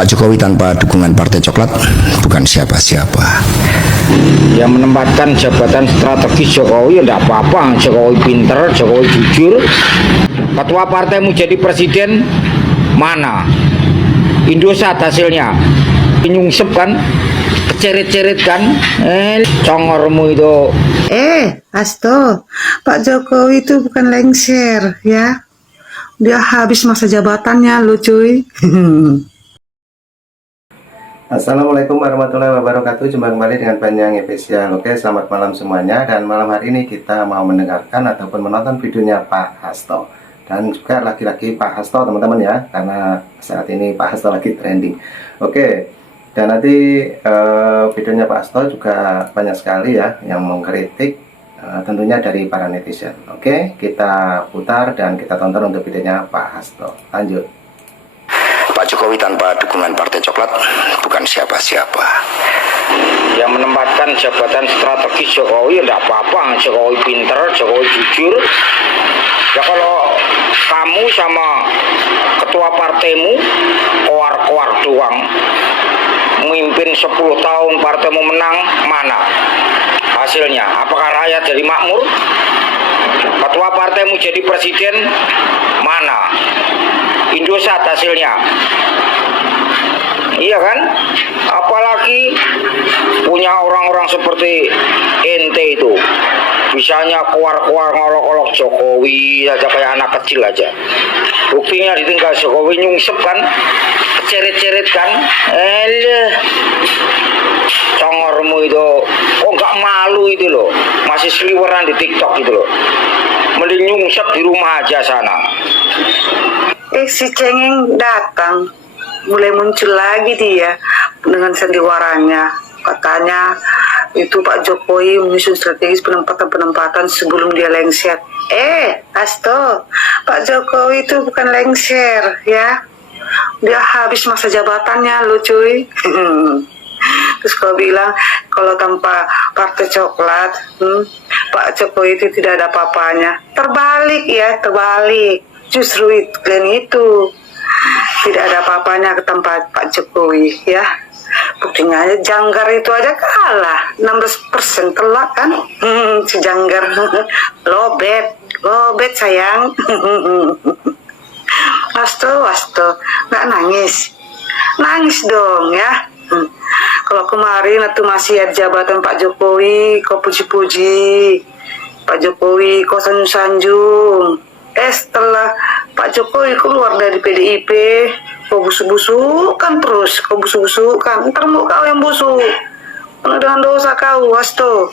Pak Jokowi tanpa dukungan Partai Coklat bukan siapa-siapa. Yang menempatkan jabatan strategis Jokowi, tidak apa-apa. Jokowi pinter, Jokowi jujur. Ketua partaimu jadi presiden, mana? Indosat hasilnya. Nyungsep kan, kecerit-cerit kan, congormu itu. Hasto, Pak Jokowi itu bukan lengser ya. Dia habis masa jabatannya lo cuy. Assalamualaikum warahmatullahi wabarakatuh. Jumpa kembali dengan Panjang Spesial. Oke, selamat malam semuanya. Dan malam hari ini kita mau mendengarkan ataupun menonton videonya Pak Hasto. Dan juga lagi-lagi Pak Hasto teman-teman ya, karena saat ini Pak Hasto lagi trending. Oke, dan nanti videonya Pak Hasto juga banyak sekali ya yang mengkritik, tentunya dari para netizen. Oke, kita putar dan kita tonton untuk videonya Pak Hasto. Lanjut. Pak Jokowi tanpa dukungan Partai Coklat bukan siapa-siapa. Yang menempatkan jabatan strategis Jokowi, tidak apa-apa. Jokowi pinter, Jokowi jujur. Ya kalau kamu sama ketua partaimu koar-koar doang, memimpin 10 tahun partaimu menang, mana hasilnya? Apakah rakyat jadi makmur? Ketua partaimu jadi presiden, mana? Indosat hasilnya. Iya kan? Apalagi punya orang-orang seperti ente itu, bisanya keluar-keluar ngolok-olok Jokowi aja kayak anak kecil aja. Buktinya ditinggal Jokowi nyungsep kan, kecerit-cerit kan, congormu itu, kok nggak malu itu loh, masih seliweran di TikTok itu loh. Mending nyungsep di rumah aja sana. Si cengeng datang, mulai muncul lagi dia dengan sandiwaranya. Katanya itu Pak Jokowi menyusun strategis penempatan sebelum dia lengser. Hasto, Pak Jokowi itu bukan lengser ya. Dia habis masa jabatannya lo cuy. Terus kau bilang kalau tanpa Partai Coklat, Pak Jokowi itu tidak ada apa-apanya. Terbalik ya, terbalik. Justru kalian itu tidak ada apa-apanya ke tempat Pak Jokowi ya. Buktinya aja Janggar itu aja kalah 16% telak kan. Si Janggar lobet sayang. Hasto nggak nangis dong ya. Kalau kemarin itu masih ada jabatan Pak Jokowi, kau puji-puji Pak Jokowi, kau sanjung-sanjung. Setelah Pak Jokowi keluar dari PDIP, kau busuk-busukan terus, ntar mau kau yang busuk, penuh dengan dosa kau, Hasto.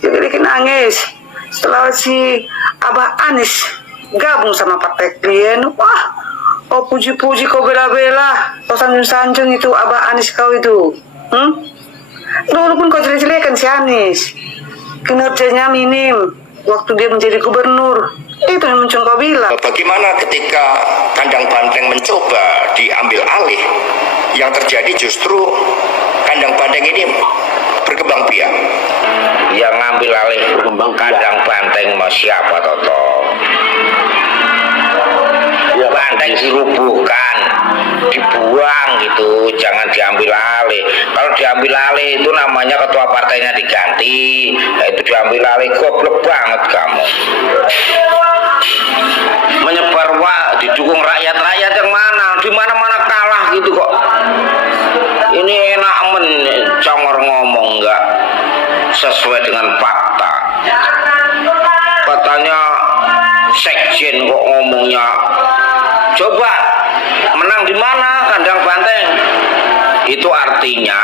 Jadi bikin nangis. Setelah si Abah Anies gabung sama partai klien, wah, kau puji-puji, kau bela-bela, kau sanjung-sanjung itu Abah Anies kau itu. Dulu pun kau jelek-jelekan si Anies, kinerjanya minim waktu dia menjadi gubernur. Itu yang muncul kau bilang. Bagaimana ketika kandang banteng mencoba diambil alih, yang terjadi justru kandang banteng ini berkembang biak. Yang ngambil alih kandang banteng mau siapa Toto? Ya, banteng dirubuhkan, dibuang gitu, jangan diambil alih. Kalau diambil alih itu namanya ketua partainya diganti, nah itu diambil alih. Goblok banget kamu. Menyebar didukung rakyat yang mana? Di mana-mana kalah gitu kok. Ini enak congor ngomong nggak sesuai dengan fakta. Katanya sekjen kok ngomongnya. Coba menang di mana kandang banteng? Itu artinya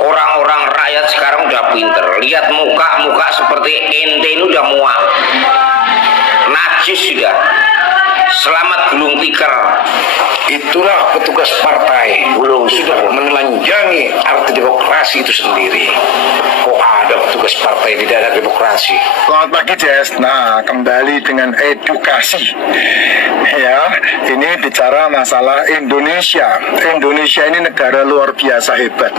orang-orang rakyat sekarang udah pinter. Lihat muka seperti ente ini udah muak. Najis sudah. Selamat gulung tikar. Itulah petugas partai sudah menelanjangi arti demokrasi itu sendiri. Kok ada petugas partai di daerah demokrasi? Selamat pagi Jess. Nah, kembali dengan edukasi. Ya, ini bicara masalah Indonesia. Indonesia ini negara luar biasa hebat.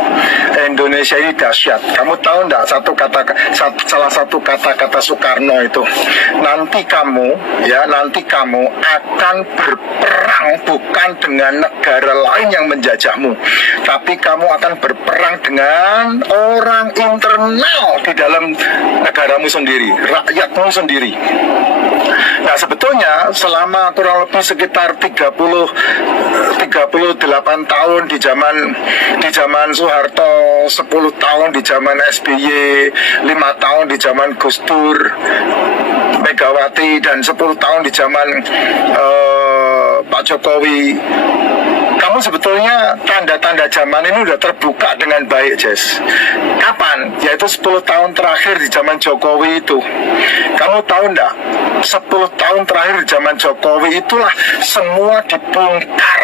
Indonesia ini dahsyat. Kamu tahu enggak salah satu kata-kata Soekarno itu? Nanti kamu akan berperang bukan dengan negara lain yang menjajahmu, tapi kamu akan berperang dengan orang internal di dalam negaramu sendiri, rakyatmu sendiri. Nah, sebetulnya selama kurang lebih sekitar 38 tahun di zaman Soeharto, 10 tahun di zaman SBY, 5 tahun di zaman Gus Dur, Megawati, dan 10 tahun di zaman Pak Jokowi. Kamu sebetulnya tanda-tanda zaman ini udah terbuka dengan baik, Jess. Kapan? Yaitu 10 tahun terakhir di zaman Jokowi itu. Kamu tahu enggak? 10 tahun terakhir di zaman Jokowi itulah semua dibongkar.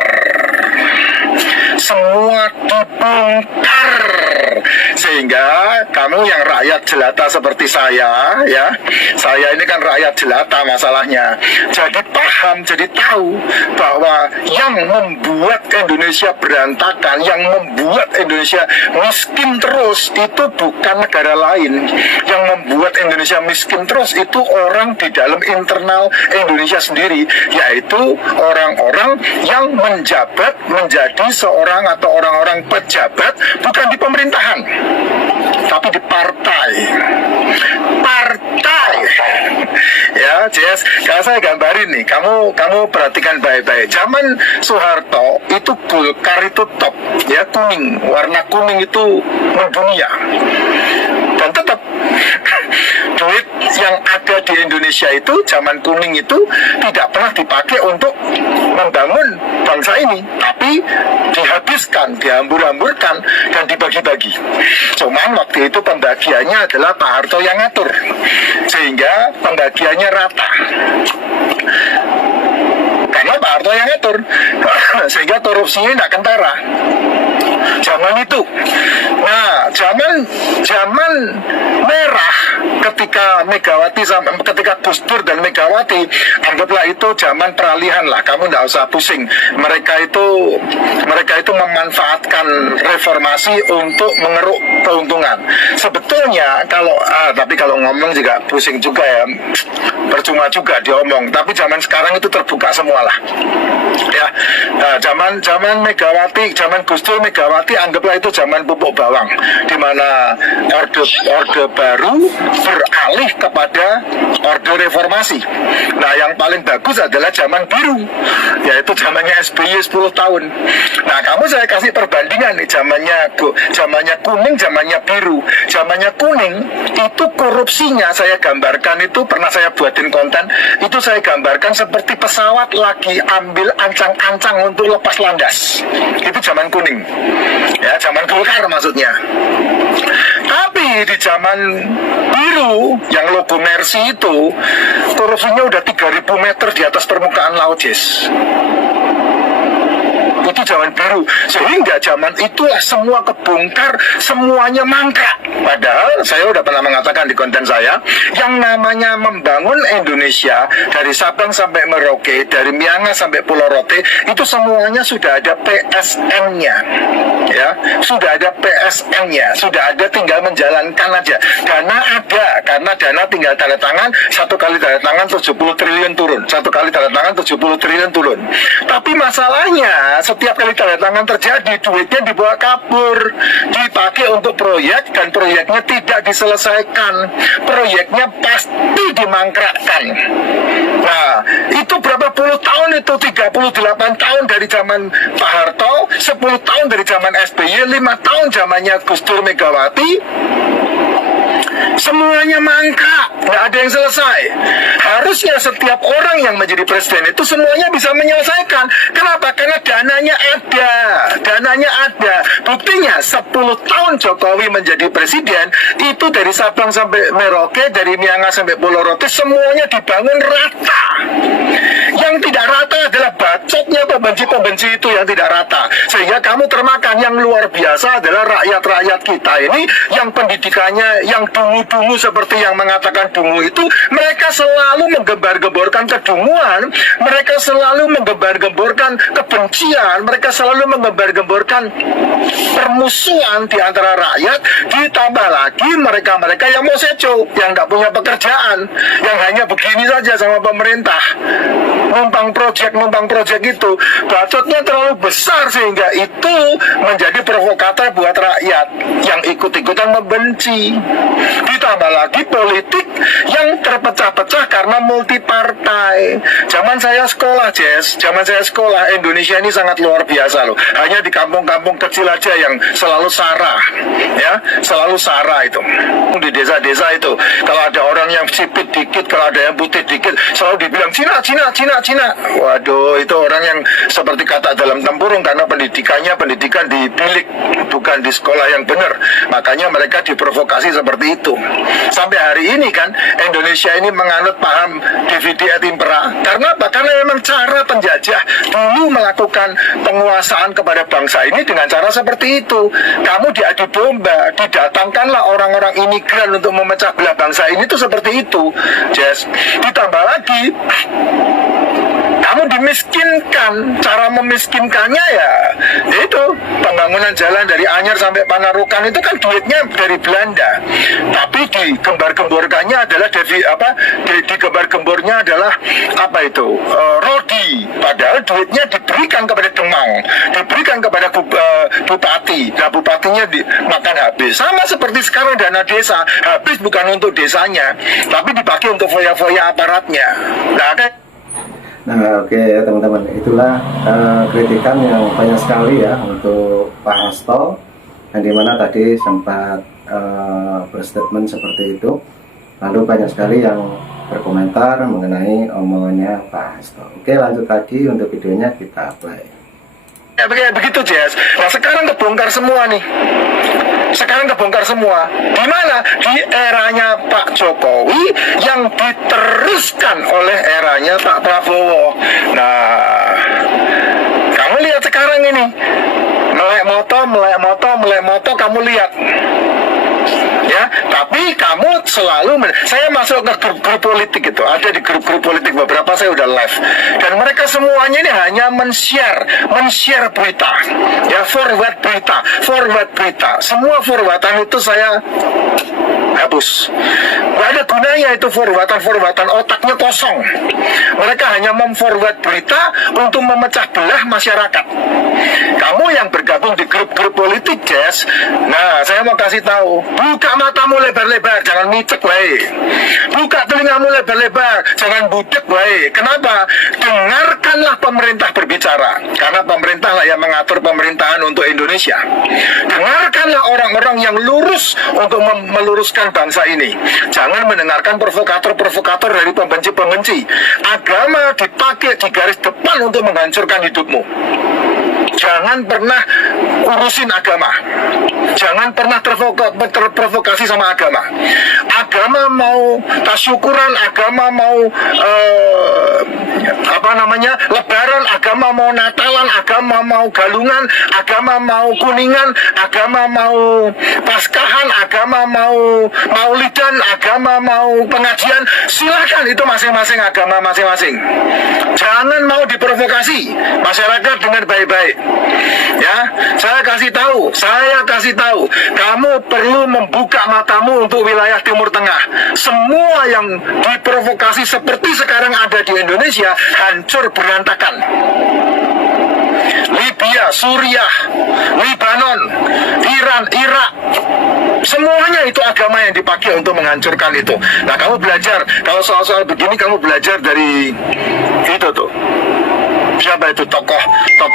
Semua dibongkar. Sehingga kamu yang rakyat jelata seperti saya, ya, saya ini kan rakyat jelata masalahnya, jadi paham, jadi tahu bahwa yang membuat Indonesia berantakan, yang membuat Indonesia miskin terus, itu bukan negara lain. Yang membuat Indonesia miskin terus itu orang di dalam internal Indonesia sendiri, yaitu orang-orang yang menjabat menjadi seorang atau orang-orang pejabat, bukan di pemerintahan, tapi di partai. Ya, Jess, kalau saya gambarin nih, kamu perhatikan baik-baik. Zaman Soeharto itu Golkar itu top, ya, kuning, warna kuning itu mendunia. Dan tetap duit yang ada di Indonesia itu, zaman kuning itu tidak pernah dipakai untuk membangun bangsa ini, tapi dihabiskan, dihambur-hamburkan, dan dibagi-bagi. Cuman waktu itu pembagiannya adalah Pak Harto yang ngatur, sehingga pembagiannya rata. Karena Pak Harto yang ngatur, sehingga korupsinya tidak kentara. Zaman itu. Nah, zaman merah ketika Megawati ketika Gus Dur dan Megawati, anggaplah itu zaman peralihan lah. Kamu tidak usah pusing. Mereka itu memanfaatkan reformasi untuk mengeruk keuntungan. Sebetulnya tapi kalau ngomong juga pusing juga ya. Percuma juga diomong. Tapi zaman sekarang itu terbuka semua lah. Ya, nah, zaman Megawati, zaman Gus Dur, Megawati, anggaplah itu zaman pupuk bawang, di mana orde baru beralih kepada orde reformasi. Nah, yang paling bagus adalah zaman biru, yaitu zamannya SBY 10 tahun. Nah, saya kasih perbandingan nih, zamannya kuning, zamannya biru. Zamannya kuning itu korupsinya saya gambarkan, itu pernah saya buatin konten, itu saya gambarkan seperti pesawat lagi ambil ancang-ancang untuk lepas landas. Itu zaman kuning, ya, zaman Golkar maksudnya. Tapi di zaman biru yang logo Mercy itu, korupsinya udah 3.000 meter di atas permukaan laut, Jess. Itu zaman biru, sehingga zaman itulah semua kebongkar, semuanya mangkrak. Padahal saya udah pernah mengatakan di konten saya, yang namanya membangun Indonesia dari Sabang sampai Merauke, dari Miangas sampai Pulau Rote, itu semuanya sudah ada PSN-nya, ya, sudah ada PSN-nya, sudah ada, tinggal menjalankan aja. Dana ada, karena dana tinggal tanda tangan, satu kali tanda tangan 70 triliun turun, satu kali tanda tangan 70 triliun turun. Tapi masalahnya setiap kali tanda tangan terjadi, duitnya dibawa kabur, dipakai untuk proyek, dan proyeknya tidak diselesaikan, proyeknya pasti dimangkrakkan. Nah, itu berapa puluh tahun itu, 38 tahun dari zaman Pak Harto, 10 tahun dari zaman SBY, 5 tahun zamannya Gus Dur, Megawati. Semuanya mangkrak, nggak ada yang selesai. Harusnya setiap orang yang menjadi presiden itu semuanya bisa menyelesaikan. Kenapa? Karena dananya ada. Buktinya 10 tahun Jokowi menjadi presiden, itu dari Sabang sampai Merauke, dari Miangas sampai Pulau Rote, semuanya dibangun rata. Yang tidak rata adalah bacotnya pembenci-pembenci itu yang tidak rata. Sehingga kamu termakan. Yang luar biasa adalah rakyat-rakyat kita ini, yang pendidikannya, yang dungu-dungu seperti yang mengatakan dungu itu, mereka selalu menggembar-gemborkan kedunguan, mereka selalu menggembar-gemborkan kebencian, mereka selalu menggembar-gemborkan gembar-gemborkan permusuhan di antara rakyat, ditambah lagi mereka-mereka yang mau sejo, yang nggak punya pekerjaan, yang hanya begini saja sama pemerintah, numpang project itu, bacotnya terlalu besar sehingga itu menjadi provokator buat rakyat yang ikut-ikutan membenci. Ditambah lagi politik yang terpecah-pecah karena multi partai. Zaman saya sekolah, zaman saya sekolah, Indonesia ini sangat luar biasa loh. Hanya di kampung-kampung kecil aja yang selalu sara, ya, selalu sara itu. Di desa-desa itu, kalau ada orang yang sipit dikit, kalau ada yang putih dikit, selalu dibilang Cina. Waduh, itu orang yang seperti kata dalam tempurung, karena pendidikan di bilik, bukan di sekolah yang benar. Makanya mereka diprovokasi seperti itu. Sampai hari ini kan Indonesia ini menganut paham divide et impera. Karena apa? Karena memang cara penjajah dulu melakukan penguasaan kepada bangsa ini dengan cara seperti itu. Kamu diadu domba, didatangkanlah orang-orang imigran untuk memecah belah bangsa ini tuh seperti itu. Ditambah lagi kamu dimiskinkan. Cara memiskinkannya ya itu pembangunan jalan dari Anyer sampai Panarukan itu kan duitnya dari Belanda, tapi digembar-gemborkannya adalah digembar-gembornya adalah apa itu, rodi, padahal duitnya diberikan kepada Demang, diberikan kepada bupati. Nah, bupatinya makan habis. Sama seperti sekarang dana desa habis bukan untuk desanya, tapi dipakai untuk foya-foya aparatnya. Nah kan. Nah, oke ya teman-teman, itulah kritikan yang banyak sekali ya untuk Pak Hasto, yang dimana tadi sempat berstatement seperti itu. Lalu banyak sekali yang berkomentar mengenai omongannya Pak Hasto. Oke, lanjut lagi untuk videonya, kita play. Ya begitu, Jess. Nah, sekarang kebongkar semua nih. Di mana? Di eranya Pak Jokowi yang diteruskan oleh eranya Pak Prabowo. Nah, kamu lihat sekarang ini. Melek moto, kamu lihat. Ya, tapi kamu selalu saya masuk ke grup politik itu, ada di grup politik beberapa, saya udah live, dan mereka semuanya ini hanya men-share berita, ya, forward berita, semua forwardan itu saya hapus. Gak ada gunanya itu forwardan, otaknya kosong. Mereka hanya memforward berita untuk memecah belah masyarakat. Kamu yang bergabung di grup-grup politik, Jess, nah saya mau kasih tahu, buka matamu lebar-lebar, jangan micek wae. Buka telingamu lebar-lebar, jangan budek wae. Kenapa? Dengarkanlah pemerintah berbicara, karena pemerintah lah yang mengatur pemerintahan untuk Indonesia. Dengarkanlah orang-orang yang lurus untuk meluruskan bangsa ini. Jangan mendengarkan provokator-provokator dari pembenci-pembenci. Agama dipakai di garis depan untuk menghancurkan hidupmu. Jangan pernah urusin agama. Jangan pernah terprovokasi sama agama. Agama mau tasyukuran, agama mau lebaran, agama mau natalan, agama mau galungan, agama mau kuningan, agama mau paskahan, agama mau maulidan, agama mau pengajian. Silakan, itu masing-masing agama masing-masing. Jangan mau diprovokasi masyarakat dengan baik-baik. Ya, saya kasih tahu, kamu perlu membuka matamu untuk wilayah Timur Tengah. Semua yang diprovokasi seperti sekarang ada di Indonesia hancur berantakan. Libya, Suriah, Lebanon, Iran, Irak, semuanya itu agama yang dipakai untuk menghancurkan itu. Nah, kamu belajar, kalau soal-soal begini kamu belajar dari itu tuh. Siapa itu tokoh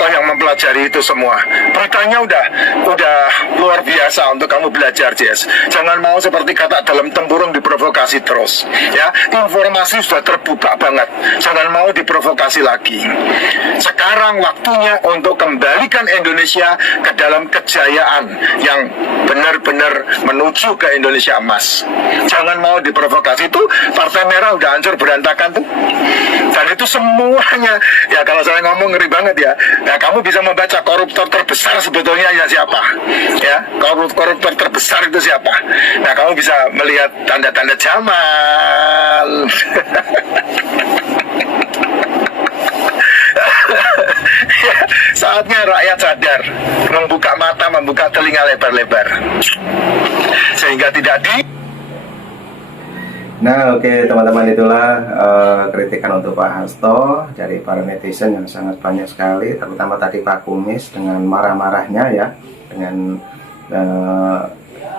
yang mempelajari itu semua. Beritanya udah luar biasa untuk kamu belajar, Jess. Jangan mau seperti kata dalam tempurung diprovokasi terus. Ya, informasi sudah terbuka banget. Jangan mau diprovokasi lagi. Sekarang waktunya untuk kembalikan Indonesia ke dalam kejayaan yang benar-benar menuju ke Indonesia emas. Jangan mau diprovokasi. Itu Partai Merah udah hancur berantakan tuh. Dan itu semuanya, ya kalau saya ngomong ngeri banget ya. Nah, kamu bisa membaca koruptor terbesar sebetulnya ya siapa? Ya, koruptor terbesar itu siapa? Nah, kamu bisa melihat tanda-tanda zaman. Saatnya rakyat sadar, membuka mata, membuka telinga lebar-lebar, sehingga tidak Nah, oke teman-teman, itulah kritikan untuk Pak Hasto dari para netizen yang sangat banyak sekali, terutama tadi Pak Kumis dengan marah-marahnya ya, dengan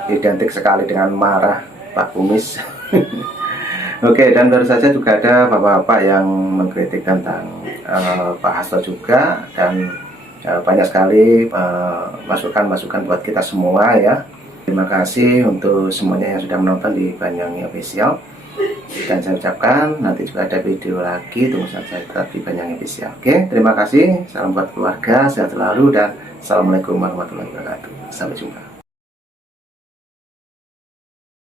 identik sekali dengan marah Pak Kumis. Oke, dan baru saja juga ada bapak-bapak yang mengkritik tentang Pak Hasto juga, dan banyak sekali masukan-masukan buat kita semua ya. Terima kasih untuk semuanya yang sudah menonton di Banyangi Official. Dan saya ucapkan nanti juga ada video lagi, tunggu saja tetap di Banyangi Official. Oke, terima kasih, salam buat keluarga, sehat selalu, dan assalamualaikum warahmatullahi wabarakatuh. Sampai jumpa.